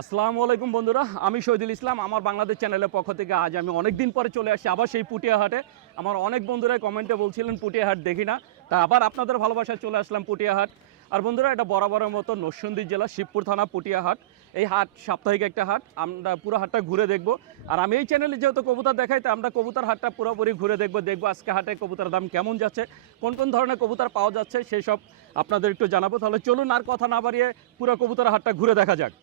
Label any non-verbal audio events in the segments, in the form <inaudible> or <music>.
আসসালামু আলাইকুম বন্ধুরা, আমি শহীদুল ইসলাম, আমার বাংলাদেশ চ্যানেলের পক্ষ থেকে আজ আমি অনেক দিন পরে চলে আসছি আবার সেই পুটিয়া হাটে আমার অনেক বন্ধুরা কমেন্টে বলছিলেন পুটিয়া হাট দেখি না। তা আবার আপনাদের ভালোবাসায় চলে আসলাম পুটিয়া হাট আর বন্ধুরা, এটা বরাবরের মতো নরসিংদী জেলা শিবপুর থানা পুটিয়া হাট এই হাট সাপ্তাহিক একটা হাট, আমরা পুরো হাটটা ঘুরে দেখব। আর আমি এই চ্যানেলে যেহেতু কবুতর দেখাই, তো আমরা কবুতর হাটটা পুরোপুরি ঘুরে দেখব, দেখব আজকে হাটে কবুতার দাম কেমন যাচ্ছে, কোন কোন ধরনের কবুতর পাওয়া যাচ্ছে, সেই সব আপনাদের একটু জানাব। তাহলে চলুন আর কথা না বাড়িয়ে পুরো কবুতর হাটটা ঘুরে দেখা যাক।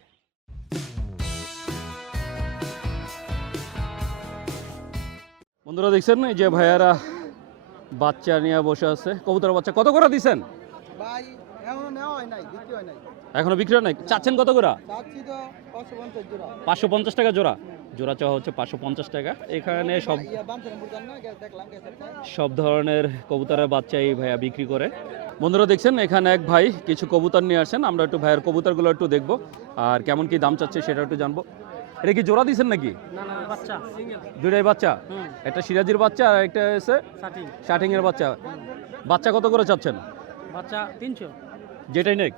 বন্ধুরা দেখছেন এই যে ভাইয়ারা বাচ্চা নিয়ে বসে আছে। কবুতর বাচ্চা কত করে দিছেন? এখনও বিক্রি হয় নাই। চাচ্ছেন কত করে? পাঁচশো পঞ্চাশ টাকা জোড়া। জোড়া চাওয়া হচ্ছে পাঁচশো পঞ্চাশ টাকা। এখানে সব সব ধরনের কবুতরের বাচ্চা এই ভাইয়া বিক্রি করে। বন্ধুরা দেখছেন এখানে এক ভাই কিছু কবুতর নিয়ে আসেন। আমরা একটু ভাইয়ের কবুতরগুলো একটু দেখব। আর কেমন কি দাম চাচ্ছে সেটা একটু জানব। এটা কি জোড়া দিছেন নাকি? দুইটাই বাচ্চা? একটা সিরাজির বাচ্চা আর একটা এসে শার্টিং এর বাচ্চা। বাচ্চা কত করে চাচ্ছেন? বাচ্চা তিনশো। যেটাই নেক।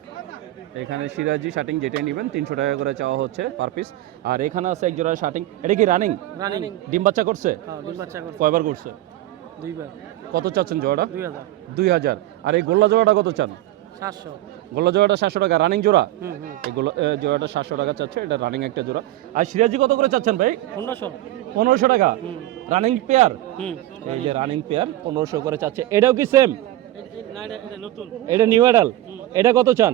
এখানে সিরাজি শার্টিং যেটাই নেবেন তিনশো টাকা করে চাওয়া হচ্ছে পার পিস আর এখানে আছে এক জোড়া শার্টিং এটা কি রানিং রানিং ডিম বাচ্চা করছে? হ্যাঁ কয়বার করছে? দুইবার। কত চাচ্ছেন জোড়াটা? দুই হাজার। আর এই গোল্লা জোড়াটা কত চান? সাতশো। গোল্লা জোড়াটা সাতশো টাকা। রানিং জোড়া? এই গোল্লা এ, জোড়াটা সাতশো টাকা চাচ্ছে। এটা রানিং একটা জোড়া। আর সিরাজি কত করে চাচ্ছেন ভাই? পনেরোশো। পনেরোশো টাকা। রানিং পেয়ার এই যে রানিং পেয়ার পনেরোশো করে চাচ্ছে। এটাও কি সেম এটা নিউ অ্যাডাল এটা কত চান?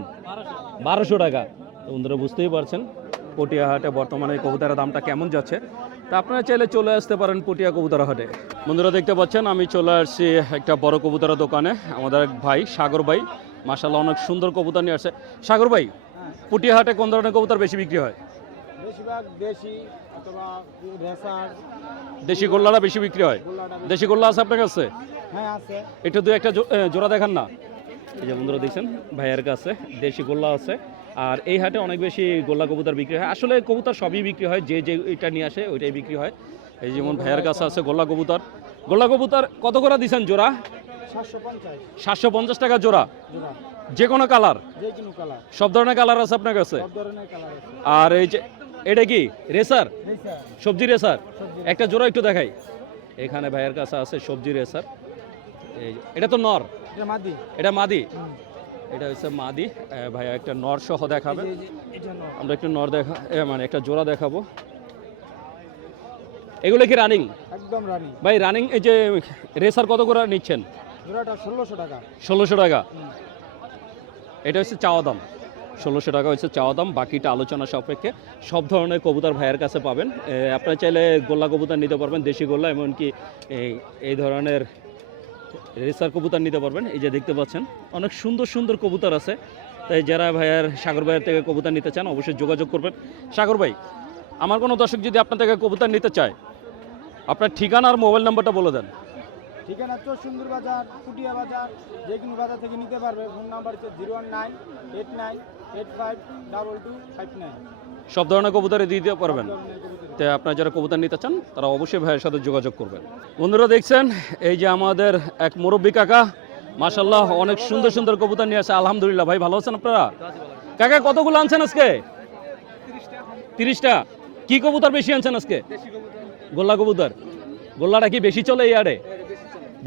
বারোশো। টাকা। বন্ধুরা বুঝতেই পারছেন। পটিয়া হাটে বর্তমানে কবুতরের দামটা কেমন যাচ্ছে? তা আপনারা চাইলে চলে আসতে পারেন পটিয়া কবুতর হাটে। বন্ধুরা দেখতে পাচ্ছেন আমি চলে আসছি একটা বড় কবুতরের দোকানে। আমাদের এক ভাই সাগর ভাই মাসাল্লাহ অনেক সুন্দর কবুতর নিয়ে আসছে। সাগর ভাই পুটিয়া হাটে কোন ধরনের কবুতর বেশি বিক্রি হয়? বেশিরভাগ দেশি অথবা দেশি গোল্লাটা বেশি বিক্রি হয়? দেশি গোল্লা আছে আপনার কাছে? হ্যাঁ আছে। একটু দু একটা জোড়া দেখান না। এই যে বন্ধুরা দেখছেন ভাইয়ের কাছে দেশি গোল্লা আছে। আর এই হাটে অনেক বেশি গোল্লা কবুতর বিক্রি হয়। আসলে কবুতর সবই বিক্রি হয় যে যে এটা নিয়ে আসে ওইটাই বিক্রি হয়। এই যেমন ভাইয়ের কাছে আছে গোল্লা কবুতর। গোল্লা কবুতর কত করে দিছেন জোড়া? সাতশো পঞ্চাশ। টাকা জোড়া? যে কোনো কালার? সব ধরনের কালার আছে আপনার কাছে? আর এই যে এটা কি? রেসার? সবজি রেসার? একটা জোড়া একটু দেখাই। এখানে ভাইয়ের কাছে আছে সবজি রেসার। এটা তো নর? এটা মাদি। এটা হচ্ছে মাদি। ভাইয়া একটা নর সহ দেখাবে। আমরা একটু নর দেখা মানে একটা জোড়া দেখাবো। এগুলো কি রানিং একদম রানি ভাই রানিং এই যে রেসার কত করে নিচ্ছেন? ষোলোশো টাকা। এটা হচ্ছে চাওয়া দাম। ষোলোশো টাকা হচ্ছে চাওয়া দাম। বাকিটা আলোচনা সাপেক্ষে সব ধরনের কবুতর ভাইয়ের কাছে পাবেন। আপনারা চাইলে গোল্লা কবুতর নিতে পারবেন, দেশি গোল্লা, এমনকি এই ধরনের রেসার কবুতর নিতে পারবেন। এই যে দেখতে পাচ্ছেন, অনেক সুন্দর সুন্দর কবুতর আছে। তাই যারা ভাইয়ার, সাগর ভাইয়ের থেকে কবুতর নিতে চান, অবশ্যই যোগাযোগ করবেন। সাগর ভাই, আমার কোনো দর্শক যদি আপনার থেকে কবুতর নিতে চায়, আপনার ঠিকানা আর মোবাইল নাম্বারটা বলে দেন। ঠিকানা চৌসুন্দর বাজার পুটিয়া বাজার যে কোনো বাজার থেকে নিতে পারবে। ফোন নাম্বার হচ্ছে zero one nine eight nine eight five double two five nine. সব ধরনের কবুতরে দিয়ে দিতে পারবেন। তো আপনারা যারা কবুতর নিতে চান তারা অবশ্যই ভাইয়ের সাথে যোগাযোগ করবেন। বন্ধুরা দেখছেন এই যে আমাদের এক মুরব্বী কাকা মাশাল্লাহ অনেক সুন্দর সুন্দর কবুতর নিয়ে আসে। আলহামদুলিল্লাহ ভাই ভালো আছেন আপনারা? কাকা কতগুলো আনছেন আজকে? তিরিশটা। কি কবুতর বেশি আনছেন আজকে? গোল্লা কবুতর। গোল্লাটা কি বেশি চলে এই আড়ে?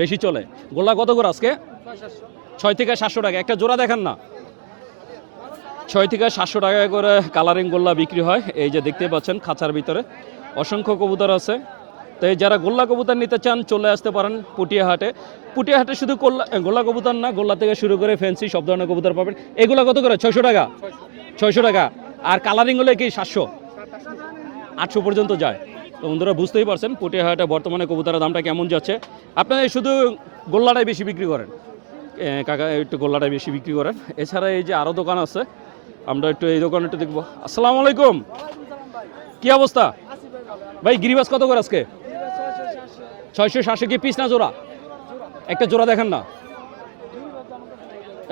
বেশি চলে। গোল্লা কত করে আজকে? ছয় থেকে সাতশো টাকা। একটা জোড়া দেখান না। ছয় থেকে সাতশো টাকা করে কালারিং গোল্লা বিক্রি হয়। এই যে দেখতে পাচ্ছেন খাঁচার ভিতরে। অসংখ্য কবুতর আছে। তো এই যারা গোল্লা কবুতর নিতে চান চলে আসতে পারেন পুটিয়া হাটে পুটিয়া হাটে শুধু গোল্লা গোল্লা কবুতর না গোল্লা থেকে শুরু করে ফ্যান্সি সব ধরনের কবুতর পাবেন। এগুলো কত করে? ছয়শো টাকা? ছয়শো। টাকা। আর কালারিং হলে কি সাতশো? আটশো পর্যন্ত যায়। তো বন্ধুরা বুঝতেই পারছেন পুটিয়া হাটে বর্তমানে কবুতরের দামটা কেমন যাচ্ছে। আপনারা শুধু গোল্লাটাই বেশি বিক্রি করেন। কাকা, একটু গোল্লাটাই বেশি বিক্রি করেন। এছাড়া এই যে আরও দোকান আছে, আমরা একটু এই দোকানে একটু দেখব। আসসালামু আলাইকুম। কি অবস্থা? ভাই, গিরিবাস কত করে আজকে? ছয়শো সাতশো কি পিস না জোড়া? একটা জোড়া দেখেন না।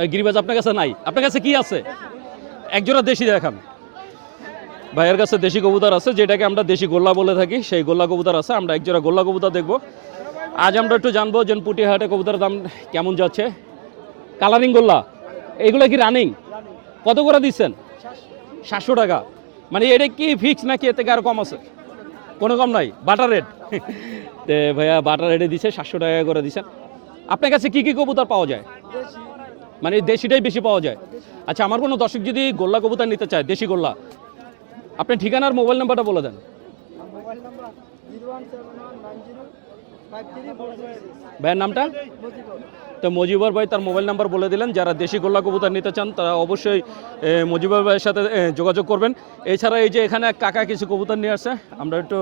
এই গিরিবাজ আপনার কাছে নাই। আপনার কাছে কি আছে? এক জোড়া দেশি দেখান। ভাইয়ের কাছে দেশি কবুতর আছে, যেটাকে আমরা দেশি গোল্লা বলে থাকি, সেই গোল্লা কবুতর আছে, আমরা এক জোড়া গোল্লা কবুতর দেখব। আজ আমরা একটু জানব যে পুটিহাটে কবুতরের দাম কেমন যাচ্ছে। কালারিং গোল্লা, এগুলো কি রানিং? কত করে দিচ্ছেন? সাতশো টাকা। মানে এটা কি ফিক্স নাকি এর থেকে আরও কম আছে? কোনো কম নাই বাটার রেট তে ভাইয়া বাটার রেটে দিছে, সাতশো টাকা করে দিছেন আপনার কাছে কি কি কবুতর পাওয়া যায়? মানে দেশিটাই বেশি পাওয়া যায়। আচ্ছা আমার কোনো দর্শক যদি গোল্লা কবুতর নিতে চায়, দেশি গোল্লা আপনি ঠিকানার মোবাইল নাম্বারটা বলে দেন। ভাইয়ের নামটা? তো মজিবর ভাই তার মোবাইল নাম্বার বলে দিলেন। যারা দেশি গোল্লা কবুতর নিতে চান, তারা অবশ্যই মজিবর ভাইয়ের সাথে যোগাযোগ করবেন। এছাড়া এই যে এখানে কাকা কিছু কবুতর নিয়ে আসছে, আমরা একটু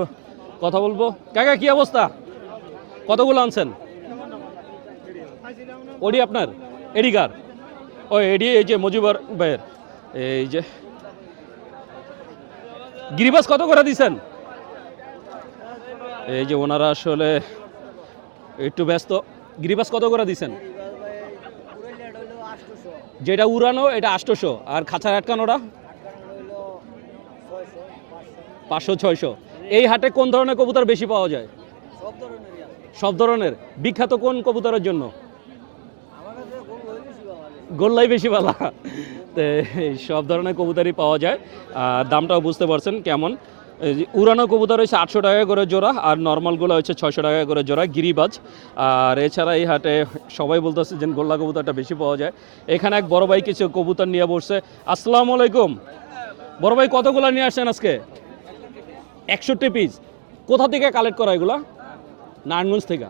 কথা বলব। কাকা, কি অবস্থা? কতগুলো আনছেন? ওডি আপনার? এডিগার ও এডি, এই যে মজিবর ভাইয়ের। এই যে গিরিবাস কত করে দিছেন? এই যে ওনারা আসলে একটু ব্যস্ত। গিরিবাস কত করে দিছেন? যেটা উড়ানো এটা আটশোশো আর খাঁচার আটকানোটা? পাঁচশো ছয়শো। এই হাটে কোন ধরনের কবুতর বেশি পাওয়া যায়? সব ধরনের। বিখ্যাত কোন কবুতরের জন্য? গোল্লাই বেশি এই সব ধরনের কবুতরই পাওয়া যায়। আর দামটাও বুঝতে পারছেন কেমন। উড়ানো কবুতর হচ্ছে আটশো টাকা করে জোড়া, আর নর্মালগুলো হচ্ছে ছয়শো টাকা করে জোড়া, গিরিবাজ। আর এছাড়া এই হাটে সবাই বলতেছে যে গোল্লা কবুতরটা বেশি পাওয়া যায়। এখানে এক বড় ভাই কিছু কবুতর নিয়ে বসছে। আসসালামু আলাইকুম। বড় ভাই, কতগুলো নিয়ে আসছেন আজকে? একষট্টি পিস কোথা থেকে কালেক্ট করা এগুলা? নারায়ণগঞ্জ থেকে।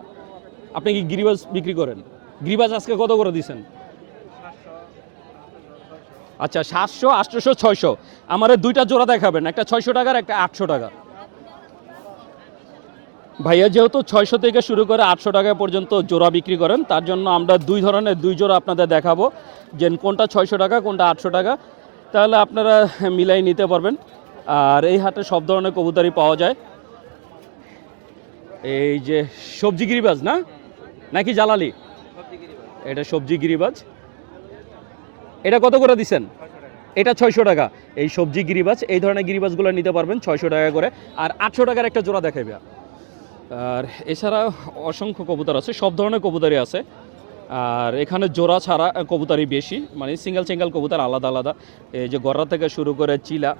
আপনি কি গিরিবাজ বিক্রি করেন? গিরিবাজ আজকে কত করে দিছেন? আচ্ছা সাতশো আটশোশো ছয়শো। আমার দুইটা জোড়া দেখাবেন, একটা ছয়শো টাকার, একটা আটশো টাকা। ভাইয়া যেহেতু ছয়শো থেকে শুরু করে আটশো টাকা পর্যন্ত জোড়া বিক্রি করেন, তার জন্য আমরা দুই ধরনের, দুই জোড়া আপনাদের দেখাবো। যে কোনটা ছয়শো টাকা, কোনটা আটশো টাকা, তাহলে আপনারা মিলাই নিতে পারবেন। আর এই হাটে সব ধরনের কবুতরই পাওয়া যায়। এই যে সবজি গিরিবাজ না? নাকি জালালি? এটা সবজি গিরিবাজ। এটা কত করে দিচ্ছেন এটা ছয়শো টাকা। এই সবজি গিরিবাজ, এই ধরনের গিরিবাজগুলো নিতে পারবেন ছয়শো টাকা করে। আর আটশো টাকার একটা জোড়া দেখাবে আর এছাড়া অসংখ্য কবুতর আছে, সব ধরনের কবুতরই আছে। আর এখানে জোড়া ছাড়া কবুতরই বেশি মানে সিঙ্গেল সিঙ্গেল কবুতর আলাদা আলাদা। এই যে গররা থেকে শুরু করে চিলা,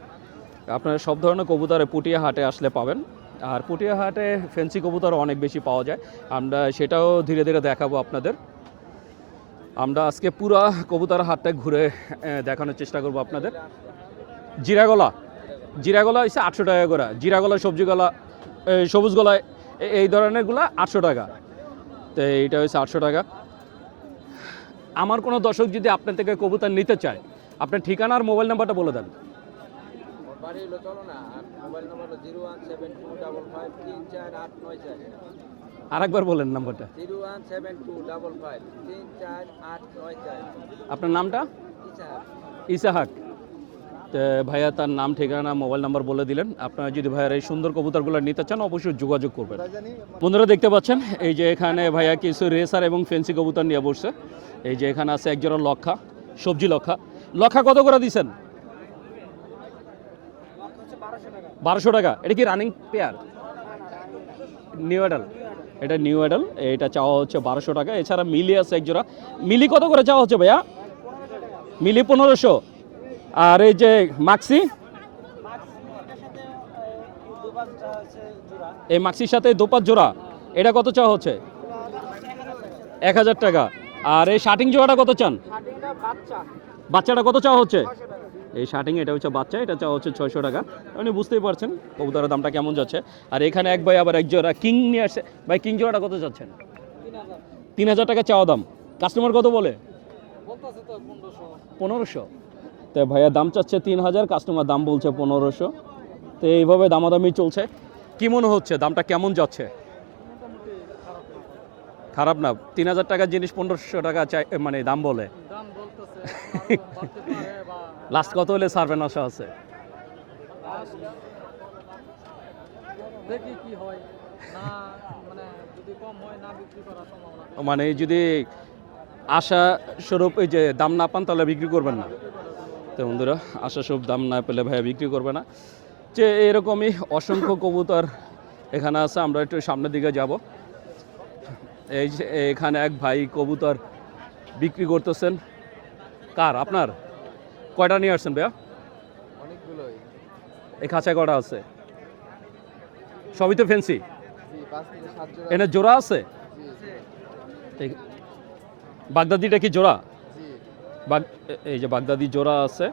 আপনারা সব ধরনের কবুতরে পুটিয়া হাটে আসলে পাবেন। আর পুটিয়া হাটে ফেন্সি কবুতর অনেক বেশি পাওয়া যায়। আমরা সেটাও ধীরে ধীরে দেখাবো আপনাদের। আমরা আজকে পুরা কবুতার হাটটা ঘুরে দেখানোর চেষ্টা করব আপনাদের। জিরাগলা। জিরাগলা হচ্ছে আটশো টাকা করে। জিরাগলা, সবজি গলা সবুজ গলায় এই ধরনেরগুলা আটশো টাকা। তো এইটা হচ্ছে আটশো টাকা। আমার কোনো দর্শক যদি আপনার থেকে কবুতর নিতে চায়, আপনার ঠিকানা আর মোবাইল নাম্বারটা বলে দেন। Mobile number zero one seven two double five তিন চার আট নয় চার। আরেকবার বলেন নাম্বারটা। আপনার নামটা? ইসাহাক। ভাইয়া তার নাম ঠিকানা মোবাইল নাম্বার বলে দিলেন। আপনারা যদি ভাইয়ার এই সুন্দর কবুতরগুলো নিতে চান অবশ্যই যোগাযোগ করবেন। বন্ধুরা দেখতে পাচ্ছেন এই যে এখানে ভাইয়া কিছু রেসার এবং ফেন্সি কবুতর নিয়ে বসছে। এই যে এখানে আছে একজোড়া লক্ষা সবজি লক্ষা। লক্ষা কত করে দিছেন? বারোশো টাকা। এটা কি রানিং পেয়ার নিউ অ্যাডাল এটা নিউ অ্যাডাল, এটা চাওয়া হচ্ছে বারোশো টাকা। এছাড়া মিলি আছে একজোড়া মিলি কত করে চাওয়া হচ্ছে ভাইয়া? মিলি পনেরোশো। আর এই যে মাক্সি? এই মাক্সির সাথে দোপাত জোড়া। এটা কত চাওয়া হচ্ছে? এক হাজার টাকা। আর এই শার্টিং জোড়াটা কত চান? বাচ্চাটা কত চাওয়া হচ্ছে? এই শার্টিং এটা হচ্ছে বাচ্চা এটা চাওয়া হচ্ছে ছয়শো টাকা আপনি বুঝতেই পারছেন কবুতরের দামটা কেমন যাচ্ছে আর এখানে এক ভাই আবার এক জোড়া কিং নিয়ে আসছে ভাই কিং জোড়াটা কত চাচ্ছেন তিন হাজার টাকা চাওয়া দাম কাস্টমার কত বলে পনেরোশো তো ভাইয়া দাম চাচ্ছে তিন হাজার কাস্টমার দাম বলছে পনেরোশো তো এইভাবে দামাদামি চলছে কি মনে হচ্ছে দামটা কেমন যাচ্ছে খারাপ না তিন হাজার টাকার জিনিস পনেরোশো টাকা চাই মানে দাম বলে লাস্ট কত হলে সার্ভেন আশা আছে? মানে যদি মানে যদি আশা স্বরূপ এই যে দাম না পান তাহলে বিক্রি করবেন না। তো বন্ধুরা আশা স্বরূপ দাম না পেলে ভাইয়া বিক্রি করবে না। যে এরকমই অসংখ্য কবুতর এখানে আছে আমরা একটু সামনের দিকে যাব। এই যে এখানে এক ভাই কবুতর বিক্রি করতেছেন। কার? আপনার? কয়টা নিয়ে আসছেন ভাইয়া? অনেকগুলোই। এই খাঁচা কটা আছে? সবই তো ফেন্সি এনে জোড়া আছে? বাগদাদিটা কি জোড়া? এই যে বাগদাদি জোড়া আছে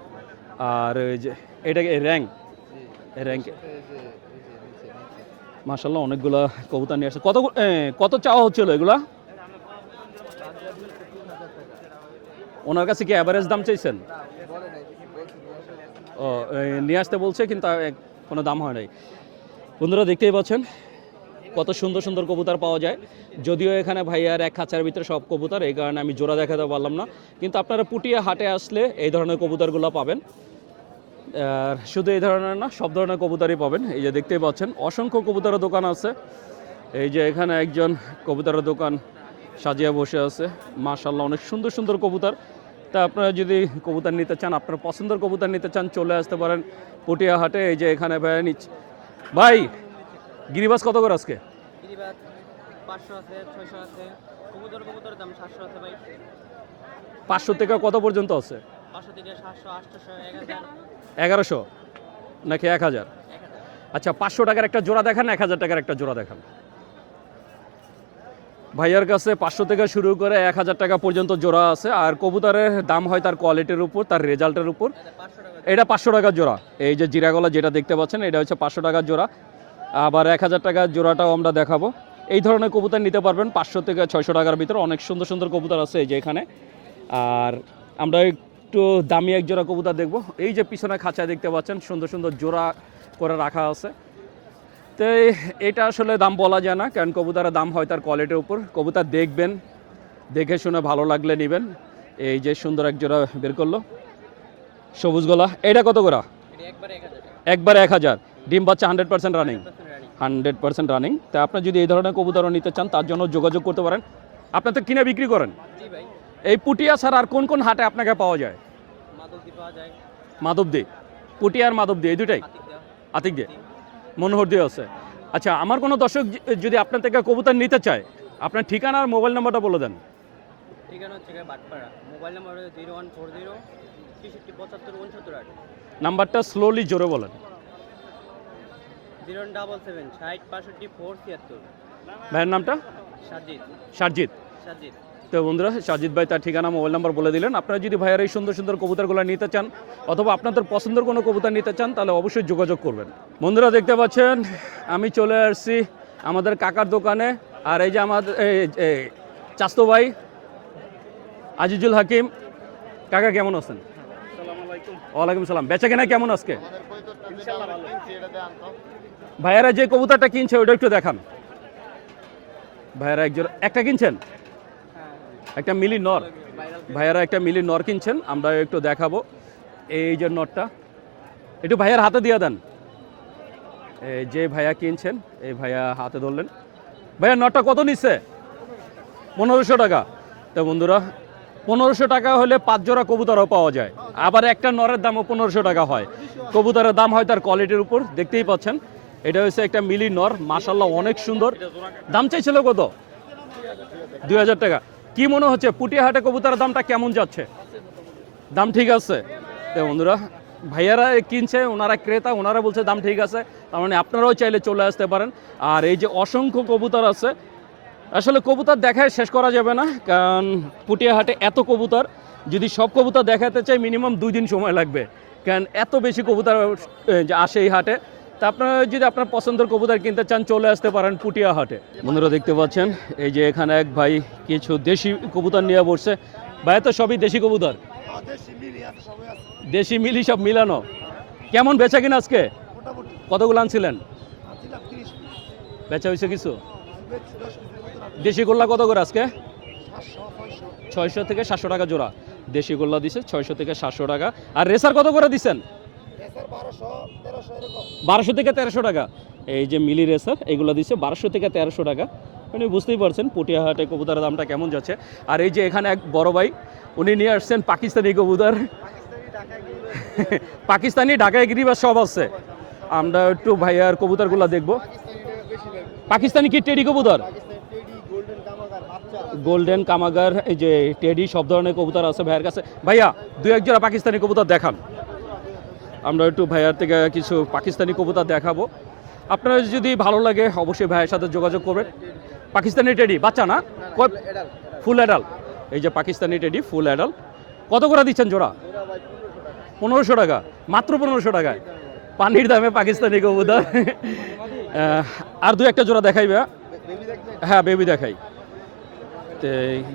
আর এই যে এটা কি র্যাঙ্ক র্যাঙ্ক মার্শাল্লাহ অনেকগুলো কবুতর নিয়ে আসছে। কত কত চাওয়া হচ্ছিল এগুলা? ওনার কাছে কি অ্যাভারেজ দাম চাইছেন বলে নাই বলছি নিয়ে আসো। ও নিয়ে আসতে বলছে, কিন্তু কোনো দাম হয় নাই। বন্ধুরা, দেখতেই পাচ্ছেন, কত সুন্দর সুন্দর কবুতর পাওয়া যায়। যদিও এখানে ভাইয়ার এক খাঁচার ভিতরে সব কবুতর, এই কারণে আমি জোড়া দেখাতে পারলাম না। কিন্তু আপনারা পুটিয়া হাটে আসলে এই ধরনের কবুতরগুলো পাবেন। আর শুধু এই ধরনের না, সব ধরনের কবুতরই পাবেন। এই যে দেখতেই পাচ্ছেন, অসংখ্য কবুতরের দোকান আছে। এই যে এখানে একজন কবুতরের দোকান সাজিয়ে বসে আছে। মাশাল্লাহ অনেক সুন্দর সুন্দর কবুতর। তা আপনারা যদি কবুতর নিতে চান আপনার পছন্দের কবুতর নিতে চান চলে আসতে পারেন পটিয়া হাটে এই যে এখানে ভাইয়া নিচ্ছে ভাই গিরিবাস কত করে আজকে? পাঁচশো ভাই। থেকে কত পর্যন্ত আছে? এগারোশো নাকি এক হাজার। আচ্ছা পাঁচশো টাকার একটা জোড়া দেখান এক হাজার টাকার একটা জোড়া দেখান। ভাইয়ার কাছে পাঁচশো থেকে শুরু করে এক হাজার টাকা পর্যন্ত জোড়া আছে। আর কবুতরের দাম হয় তার কোয়ালিটির উপর, তার রেজাল্টের উপর। এটা পাঁচশো টাকা টাকার জোড়া। এই যে জিরাগলা যেটা দেখতে পাচ্ছেন, এটা হচ্ছে পাঁচশো টাকার জোড়া। আবার এক হাজার টাকার জোড়াটাও আমরা দেখাবো। এই ধরনের কবুতর নিতে পারবেন পাঁচশো থেকে ছয়শো টাকার ভিতরে। অনেক সুন্দর সুন্দর কবুতর আছে এই যে এখানে। আর আমরা একটু দামি এক জোড়া কবুতর দেখব। এই যে পিছনে খাঁচায় দেখতে পাচ্ছেন, সুন্দর সুন্দর জোড়া করে রাখা আছে। তো এটা আসলে দাম বলা যায় না কারণ কবুতরের দাম হয় তার কোয়ালিটির উপর। কবুতর দেখবেন দেখে শুনে ভালো লাগলে নেবেন। এই যে সুন্দর এক জোড়া বের করল। সবুজ গলা এটা কত করে? একবারে এক হাজার। ডিম বাচ্চা hundred percent running hundred percent running তা আপনি যদি এই ধরনের কবুতরও নিতে চান তার জন্য যোগাযোগ করতে পারেন। আপনি তো কিনে বিক্রি করেন। এই পুটিয়া ছাড়া আর কোন কোন হাটে আপনাকে পাওয়া যায়? যায়। মাধবদী। পুটিয়া আর মাধবদী এই দুটাই আতিক দিয়ে মনোহর দিয়ে আছে। আচ্ছা আমার কোনো দর্শক যদি আপনার থেকে কবুতর নিতে চায় আপনার ঠিকানা আর মোবাইল নাম্বারটা বলে দেন। ঠিকানা হচ্ছে Bhatpara. Mobile number zero one four zero তেষট্টি পঁচাত্তর উনসত্তর আট। নাম্বারটা স্লোলি জোরে বলেন। জিরো ডাবল সেভেন ষাট বাষট্টি ফোর ছিয়াত্তর। ভাইয়ের নামটা? সারজিৎ সাজিদ। তো বন্ধুরা, সাজিদ ভাই তার ঠিকানা, মোবাইল নাম্বার বলে দিলেন। আপনারা যদি ভাইয়ের এই সুন্দর সুন্দর কবুতরগুলো নিতে চান, অথবা আপনাদের পছন্দের কোনো কবুতর নিতে চান, তাহলে অবশ্যই যোগাযোগ করবেন। বন্ধুরা, দেখতে পাচ্ছেন, আমি চলে আসছি আমাদের কাকার দোকানে। আর এই যে আমাদের চাস্তো ভাই, আজিজুল হাকিম। কাকা, কেমন আছেন? ওয়ালাইকুম সালাম। বেচা কেনা কেমন আজকে? ভাইয়ারা যে কবুতরটা কিনছে, ওটা একটু দেখান। ভাইয়ারা একজন, একটা কিনছেন? একটা মিলি নর। ভাইয়ারা একটা মিলি নর কিনছেন আমরা একটু দেখাবো। এই যে নরটা, একটু ভাইয়ার হাতে দিয়ে দেন। যে ভাইয়া কিনছেন, এই ভাইয়া হাতে ধরলেন। ভাইয়া, নরটা কত নিচ্ছে? পনেরোশো টাকা। তো বন্ধুরা, পনেরোশো টাকা হলে পাঁচ জোড়া কবুতরও পাওয়া যায়। আবার একটা নরের দামও পনেরোশো টাকা হয়। কবুতরের দাম হয় তার কোয়ালিটির উপর, দেখতেই পাচ্ছেন। এটা হচ্ছে একটা মিলি নর মাসাল্লাহ অনেক সুন্দর। দাম চাইছিল কত? দুই হাজার টাকা। কি মনে হচ্ছে পুটিয়াহাটে কবুতরের দামটা কেমন যাচ্ছে? দাম ঠিক আছে। তো বন্ধুরা, ভাইয়ারা কিনছে, ওনারা ক্রেতা, ওনারা বলছে দাম ঠিক আছে, তার মানে আপনারাও চাইলে চলে আসতে পারেন। আর এই যে অসংখ্য কবুতর আছে, আসলে কবুতর দেখায় শেষ করা যাবে না, কারণ পুটিয়াহাটে এত কবুতর, যদি সব কবুতর দেখাতে চাই মিনিমাম দুই দিন সময় লাগবে। কারণ এত বেশি কবুতর আসে এই হাটে। তা আপনারা যদি আপনার পছন্দের কবুতর কিনতে চান চলে আসতে পারেন পুটিয়া হাটে বন্ধুরা দেখতে পাচ্ছেন এই যে এখানে এক ভাই কিছু দেশি কবুতর নিয়ে বসছে। ভাই তো সবই দেশি কবুতর? দেশি মিলি সব মিলানো। কেমন বেচা কিনা আজকে? কতগুলো আনছিলেন? বেচা হয়েছে কিছু? দেশি গোল্লা কত করে আজকে? ছয়শো থেকে সাতশো টাকা জোড়া। দেশি গোল্লা দিছে ছয়শো থেকে সাতশো টাকা। আর রেসার কত করে দিচ্ছেন? বারোশো থেকে তেরোশো টাকা। এই যে মিলি রেসার, এগুলো দিচ্ছে বারোশো থেকে তেরোশো টাকা। মানে বুঝতেই পারছেন পটিয়াহাটে কবুতরের দামটা কেমন যাচ্ছে। আর এই যে এখানে এক বড় ভাই, উনি নিয়ে আসছেন পাকিস্তানি কবুতর। <laughs> পাকিস্তানি ঢাকায় গিরিবাস সব আছে। আমরা একটু ভাইয়ার কবুতরগুলো দেখব। পাকিস্তানি কি টেডি কবুতর? গোল্ডেন কামাগার, এই যে টেডি, সব ধরনের কবুতর আছে ভাইয়ের কাছে। ভাইয়া দু এক জোড়া পাকিস্তানি কবুতর দেখান। আমরা একটু ভাইয়ার থেকে কিছু পাকিস্তানি কবুতর দেখাবো। আপনারা যদি ভালো লাগে, অবশ্যই ভাইয়ের সাথে যোগাযোগ করবেন। পাকিস্তানি টেডি, বাচ্চা না? ফুল অ্যাডাল এই যে পাকিস্তানি টেডি, ফুল অ্যাডাল কত করে দিচ্ছেন জোড়া? পনেরোশো টাকা, মাত্র পনেরোশো টাকায়। পানির দামে পাকিস্তানি কবুতর। আর দু একটা জোড়া দেখাই ভাইয়া। হ্যাঁ বেবি দেখাই। তো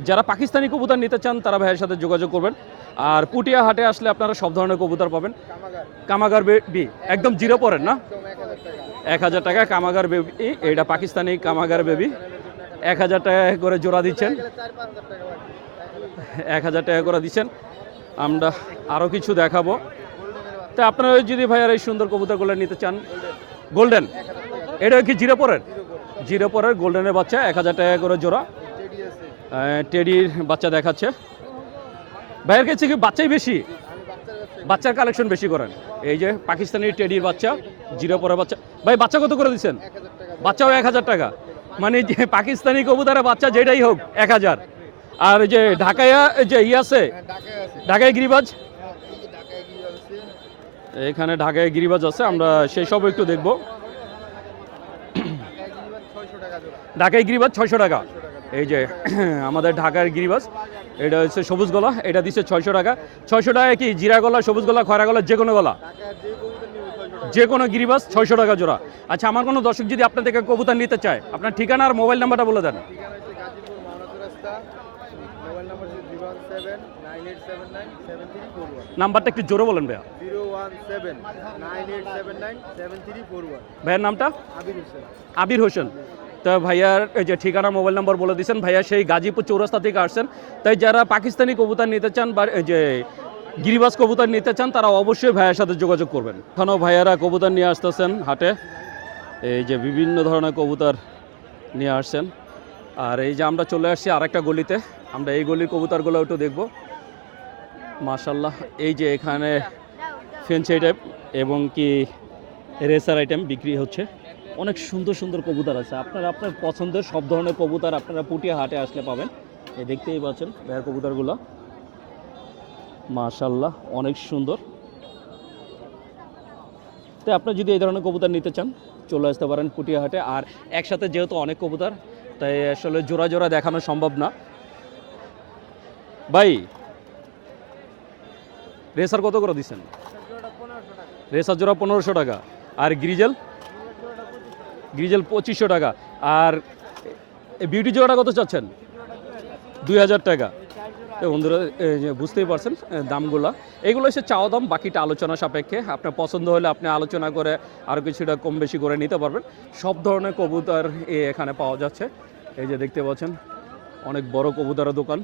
যারা পাকিস্তানি কবুতর নিতে চান, তারা ভাইয়ের সাথে যোগাযোগ করবেন। আর পুটিয়া হাটে আসলে আপনারা সব ধরনের কবুতর পাবেন। কামাগার বেবি একদম জিরো পড়েন না? এক হাজার টাকা কামাগার বেবি এইটা পাকিস্তানি কামাগার বেবি। এক হাজার টাকা করে জোড়া দিচ্ছেন। এক হাজার টাকা করে দিচ্ছেন। আমরা আরও কিছু দেখাবো। তা আপনারা যদি ভাইয়ার এই সুন্দর কবুতরগুলো নিতে চান, গোল্ডেন, এটা কি জিরো পরের? জিরো পরের গোল্ডেনের বাচ্চা, এক হাজার টাকা করে জোড়া। টেডির বাচ্চা দেখাচ্ছে। ভাইয়ের কাছে কি বাচ্চাই বেশি? বাচ্চার কালেকশন বেশি করেন। এই যে পাকিস্তানি টেডির বাচ্চা, জিরো পরের বাচ্চা। ভাই, বাচ্চা কত করে দিচ্ছেন? বাচ্চাও এক হাজার টাকা। মানে যে পাকিস্তানি কবুতরের বাচ্চা যেটাই হোক, এক হাজার। আর যে ঢাকায় যে ই আছে? ঢাকায় গিরিবাজ? এখানে ঢাকায় গিরিবাজ আছে, আমরা সেই সব একটু দেখব। ঢাকায় গিরিবাজ ছয়শো টাকা। এই যে আমাদের ঢাকার গিরিবাজ। এটা হচ্ছে সবুজ গলা এটা দিচ্ছে ছয়শো টাকা। ছয়শো টাকা কি জিরা গলা সবুজ গলা খয়রা গলা যে কোনো গলা? যে কোনো গিরিবাজ ছয়শো টাকা জোড়া। আচ্ছা আমার কোনো দর্শক যদি আপনার থেকে কবুতর নিতে চায় আপনার ঠিকানা আর মোবাইল নাম্বারটা বলে দেন। নাম্বারটা একটু জোরে বলেন ভাইয়া। ভাইয়ের নামটা? আবির হোসেন। আবির হোসেন। তা ভাইয়ার যে ঠিকানা, মোবাইল নাম্বার বলে দিয়েছেন ভাইয়া, সেই গাজীপুর চৌরাস্তা থেকে আসছেন। তাই যারা পাকিস্তানি কবুতর নিতে চান বা যে গিরিবাস কবুতর নিতে চান, তারা অবশ্যই ভাইয়ার সাথে যোগাযোগ করবেন। এখনও ভাইয়ারা কবুতর নিয়ে আসতেছেন হাটে। এই যে বিভিন্ন ধরনের কবুতর নিয়ে আসছেন। আর এই যে আমরা চলে আসছি আরেকটা গলিতে। আমরা এই গলির কবুতরগুলো একটু দেখব। মাশাল্লাহ এই যে এখানে ফেন্সি টাইপ এবং কি রেসার আইটেম বিক্রি হচ্ছে। অনেক সুন্দর সুন্দর কবুতর আছে। আপনারা আপনার পছন্দের সব ধরনের কবুতর আপনারা পুটিয়া হাটে আসলে পাবেন। এই দেখতেই পাচ্ছেন ভাইয়ার কবুতরগুলো। মাশাল্লাহ অনেক সুন্দর। তো আপনারা যদি এই ধরনের কবুতর নিতে চান, চলে আসতে পারেন পুটিয়া হাটে। আর একসাথে যেহেতু অনেক কবুতর, তাই আসলে জোড়া জোড়া দেখানো সম্ভব না। ভাই, রেসার কত করে দিচ্ছেন? রেসার জোড়া পনেরোশো টাকা। আর গ্রিজেল? গ্রিজেল পঁচিশশো টাকা। আর বিউটি জোড়াটা কত চাচ্ছেন? দুই হাজার টাকা। বন্ধুরা বুঝতেই পারছেন দামগুলো। এগুলো হচ্ছে চাওয়া দাম, বাকিটা আলোচনা সাপেক্ষে। আপনার পছন্দ হলে আপনি আলোচনা করে আরও কিছুটা কম বেশি করে নিতে পারবেন। সব ধরনের কবুতর এখানে পাওয়া যাচ্ছে। এই যে দেখতে পাচ্ছেন, অনেক বড় কবুতরের দোকান।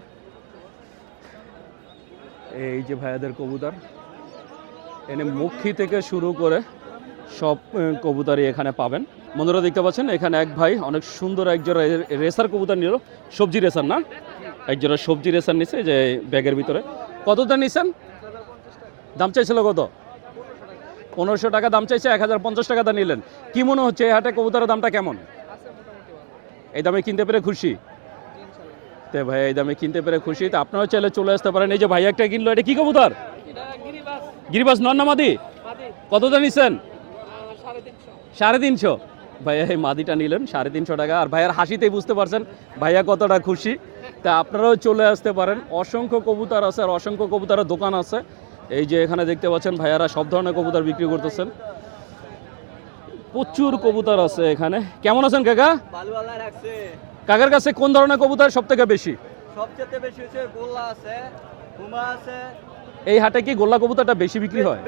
এই যে ভাইয়াদের কবুতর। এনে মুখী থেকে শুরু করে সব কবুতরই এখানে পাবেন। বন্ধুরা দেখতে পাচ্ছেন এখানে এক ভাই অনেক সুন্দর একজোড়া রেসার কবুতর নিল। সবজি রেসার না? একজোড়া সবজি রেসার নিছে যে ব্যাগের ভিতরে। কত দাম নিছেন? দাম চাইছিল কত? পনেরোশো টাকা দাম চাইছে এক হাজার পঞ্চাশ টাকা দাম নিলেন। কি মনে হচ্ছে এই হাটে কবুতরের দামটা কেমন? এই দামে কিনতে পেরে খুশি? তে ভাই এই দামে কিনতে পেরে খুশি। তা আপনারাও চাইলে চলে আসতে পারেন। এই যে ভাই একটা কিনলো এটা কি কবুতর? গিরিবাস। নন না মাদি? কত দাম নিছেন? সাড়ে তিনশো। ভাইয়া এই মাদিটা নিলেন সাড়ে তিনশো টাকা। আর ভাইয়ার হাসিতেই বুঝতে পারছেন ভাইয়া কতটা খুশি। তা আপনারাও চলে আসতে পারেন। অসংখ্য কবুতর আছে আর অসংখ্য কবুতরের দোকান আছে। এই যে এখানে দেখতে পাচ্ছেন ভাইয়ারা সব ধরনের কবুতর বিক্রি করতেছেন। প্রচুর কবুতর আছে এখানে। কেমন আছেন কাকা? কাকার কাছে কোন ধরনের কবুতর সব থেকে বেশি? সবচেয়ে বেশি হচ্ছে গোল্লা আছে হুমা আছে। এই হাটে কি গোল্লা কবুতরটা বেশি বিক্রি হয়?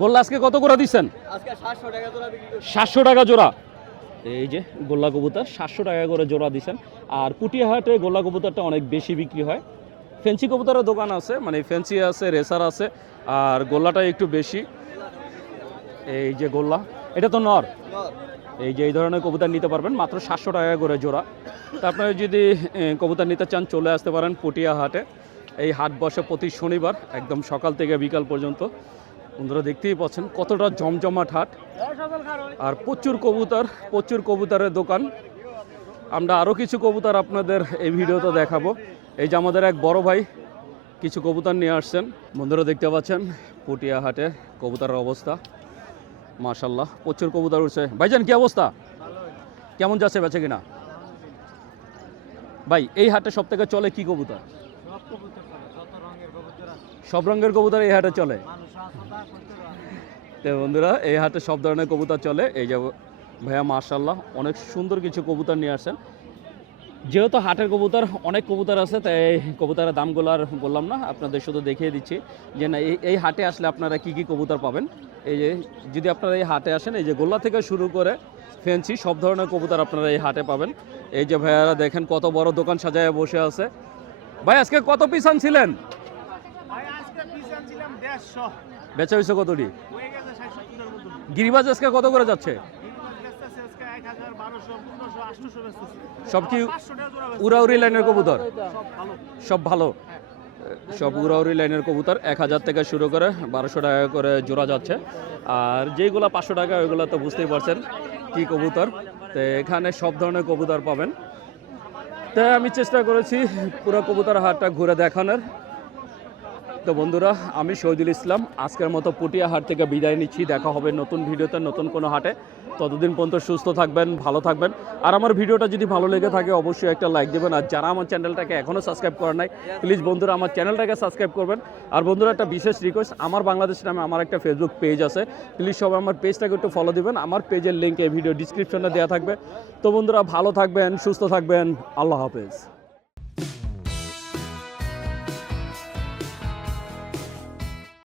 গোল্লা আজকে কত করে দিচ্ছেন? সাতশো টাকা জোড়া। এই যে গোল্লা কবুতর, সাতশো টাকা করে জোড়া দিচ্ছেন আর পুটিয়া হাটে গোল্লা কবুতরটা অনেক বেশি বিক্রি হয়। ফেন্সি কবুতরের দোকান আছে মানে ফেন্সি আছে, রেসার আছে, আর গোল্লাটা একটু বেশি। এই যে গোল্লা, এটা তো নর? এই যে এই ধরনের কবুতর নিতে পারবেন, মাত্র সাতশো টাকা করে জোড়া। তা আপনারা যদি কবুতর নিতে চান, চলে আসতে পারেন পুটিয়া হাটে এই হাট বসে প্রতি শনিবার, একদম সকাল থেকে বিকাল পর্যন্ত। বন্ধুরা দেখতেই পাচ্ছেন কতটা জমজমাট হাট। আর প্রচুর কবুতর প্রচুর কবুতরের দোকান। আমরা আরও কিছু কবুতর আপনাদের এই ভিডিওতে দেখাবো। এই যে আমাদের এক বড় ভাই কিছু কবুতর নিয়ে আসছেন। বন্ধুরা দেখতে পাচ্ছেন পুটিয়া হাটে কবুতরের অবস্থা। মাশাল্লাহ প্রচুর কবুতর উঠছে। ভাইজান কি অবস্থা? কেমন যাচ্ছে বেছে কিনা? ভাই এই হাটে সব থেকে চলে কি কবুতর সব রঙের কবুতর এই হাটে চলে? তো বন্ধুরা, এই হাটে সব ধরনের কবুতর চলে। এই যে ভাইয়া মার্শাল্লাহ অনেক সুন্দর কিছু কবুতর নিয়ে আসছেন যেহেতু হাটের কবুতর, অনেক কবুতর আছে, তাই এই কবুতরের দামগুলো আর বললাম না, আপনাদের শুধু দেখিয়ে দিচ্ছি যে না, এই এই হাটে আসলে আপনারা কি কি কবুতর পাবেন? এই যে, যদি আপনারা এই হাটে আসেন, এই যে গোল্লা থেকে শুরু করে ফেন্সি, সব ধরনের কবুতর আপনারা এই হাটে পাবেন। এই যে ভাইয়ারা দেখেন কত বড় দোকান সাজায় বসে আছে। ভাই, আজকে কত পিস আনছিলেন ভাই আজকে পিস আনছিলাম দেড়শো বেচা হয়েছে কতটি গিরিবাজ আজকে কত করে যাচ্ছে? সব কি। উড়াউড়ি লাইনের কবুতর? সব ভালো। সব ভালো সব উড়াউড়ি লাইনের কবুতর এক হাজার থেকে শুরু করে বারোশো টাকা করে জোড়া যাচ্ছে। আর যেইগুলো পাঁচশো টাকা ওইগুলো তো বুঝতেই পারছেন কি কবুতর। তো এখানে সব ধরনের কবুতর পাবেন। তাই আমি চেষ্টা করেছি পুরো কবুতর হাটটা ঘুরে দেখানোর। তো বন্ধুরা, আমি শহীদুল ইসলাম। আজকের মতো পুটিয়া হাট থেকে বিদায় নিচ্ছি। দেখা হবে নতুন ভিডিওতে, নতুন কোনো হাটে। ততদিন পর্যন্ত সুস্থ থাকবেন, ভালো থাকবেন। আর আমার ভিডিওটা যদি ভালো লেগে থাকে, অবশ্যই একটা লাইক দেবেন। আর যারা আমার চ্যানেলটাকে এখনও সাবস্ক্রাইব করেন নাই প্লিজ বন্ধুরা, আমার চ্যানেলটাকে সাবস্ক্রাইব করবেন। আর বন্ধুরা, একটা বিশেষ রিকোয়েস্ট আমার বাংলাদেশ নামে আমার একটা ফেসবুক পেজ আছে। প্লিজ সবাই আমার পেজটাকে একটু ফলো দিবেন। আমার পেজের লিঙ্ক এই ভিডিও ডিসক্রিপশনে দেওয়া থাকবে। তো বন্ধুরা, ভালো থাকবেন, সুস্থ থাকবেন। আল্লাহ হাফেজ।